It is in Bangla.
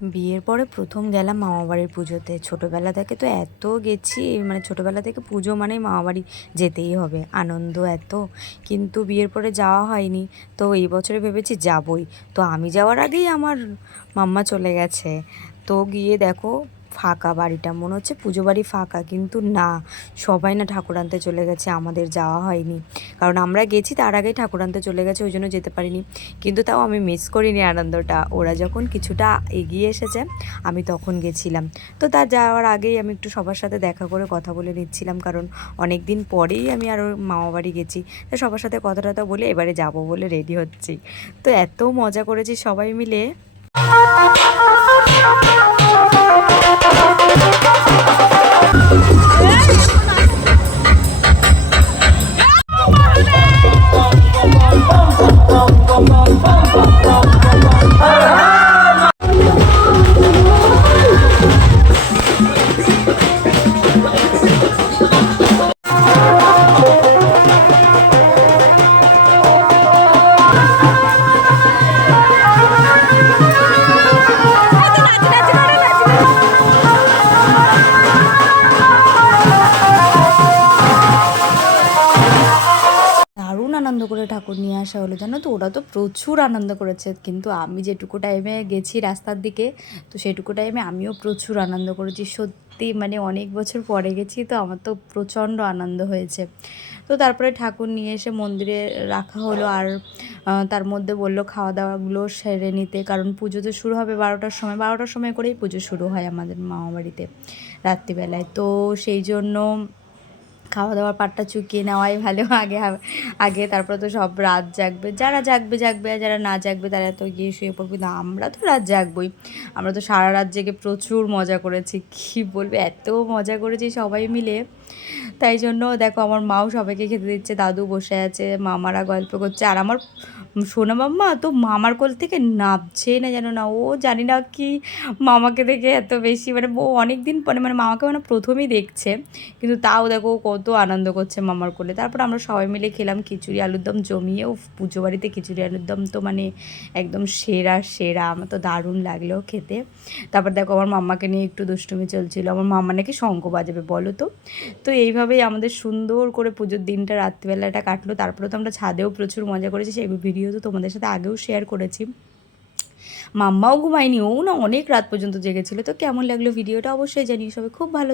বিয়ের পরে প্রথম গেলাম মামাবাড়ির পুজোতে। ছোটোবেলা থেকে তো এত গেছি, মানে ছোটোবেলা থেকে পুজো মানেই মামাবাড়ি যেতেই হবে, আনন্দ এত। কিন্তু বিয়ের পরে যাওয়া হয়নি, তো এই বছরে ভেবেছি যাবই। তো আমি যাওয়ার আগেই আমার মাম্মা চলে গেছে। তো গিয়ে দেখো ফাঁকা বাড়িটা, মনে হচ্ছে পুজো বাড়ি ফাঁকা, কিন্তু না, সবাই না ঠাকুর আনতে চলে গেছে, আমাদের যাওয়া হয়নি। কারণ আমরা গেছি তার আগেই ঠাকুর আনতে চলে গেছে, ওই জন্য যেতে পারিনি। কিন্তু তাও আমি মিস করিনি আনন্দটা। ওরা যখন কিছুটা এগিয়ে এসেছে আমি তখন গেছিলাম। তো তার যাওয়ার আগেই আমি একটু সবার সাথে দেখা করে কথা বলে নিচ্ছিলাম, কারণ অনেক দিন পরেই আমি আরও মামাবাড়ি গেছি। তো সবার সাথে কথা টথা বলে এবারে যাব বলে রেডি হচ্ছি। তো এত মজা করেছি সবাই মিলে। দারুণ আনন্দ করে ঠাকুর নিয়ে আসা হলো, জানো তো। ওরা তো প্রচুর আনন্দ করেছে, কিন্তু আমি যেটুকু টাইমে গেছি রাস্তার দিকে, তো সেটুকু টাইমে আমিও প্রচুর আনন্দ করেছি। সত্যি মানে অনেক বছর পরে গেছি, তো আমার তো প্রচণ্ড আনন্দ হয়েছে। তো তারপরে ঠাকুর নিয়ে এসে মন্দিরে রাখা হলো, আর তার মধ্যে বললো খাওয়া দাওয়াগুলো সেরে নিতে, কারণ পুজো তো শুরু হবে 12টার সময়। 12টার সময় করেই পুজো শুরু হয় আমাদের মামাবাড়িতে রাত্রিবেলায়। তো সেই জন্য খাওয়া দাওয়ার পাটটা চুকিয়ে নেওয়াই ভালো। আগে আগে তারপরে তো সব রাত জাগবে, যারা জাগবে জাগবে, আর যারা না জাগবে তারা তো গিয়ে শুয়ে পড়বে। না, আমরা তো রাত জাগবই। আমরা তো সারা রাত জেগে প্রচুর মজা করেছি, কী বলবে, এত মজা করেছি সবাই মিলে। তাই জন্য দেখো আমার মাও সবাইকে খেতে দিচ্ছে, দাদু বসে আছে, মামারা গল্প করছে, আর আমার সোনা মাম্মা তো মামার কোল থেকে নামছেই না, যেন না, ও জানি না কি মামাকে দেখে এত বেশি, মানে ও অনেক দিন পরে, মানে মামাকে মানে প্রথমেই দেখছে, কিন্তু তাও দেখো কত আনন্দ করছে মামার কোলে। তারপর আমরা সবাই মিলে খেলাম খিচুড়ি আলুর দম জমিয়েও। পুজো বাড়িতে খিচুড়ি আলুর দম তো মানে একদম সেরা সেরা, আমার তো দারুণ লাগলো খেতে। তারপর দেখো আমার মাম্মাকে নিয়ে একটু দুষ্টুমি চলছিল, আমার মাম্মা নাকি শঙ্খ বাজাবে, বলো তো। তো এইভাবেই আমাদের সুন্দর করে পুজোর দিনটা রাত্রিবেলাটা কাটলো। তারপরে তো আমরা ছাদেও প্রচুর মজা করেছি, সেই ভিডিও তো তোমাদের সাথে আগেও শেয়ার করেছি। মাম্মাও ঘুমায়নি, ও না অনেক রাত পর্যন্ত জেগেছিল। তো কেমন লাগলো ভিডিওটা অবশ্যই জানিও, সবাই খুব ভালো।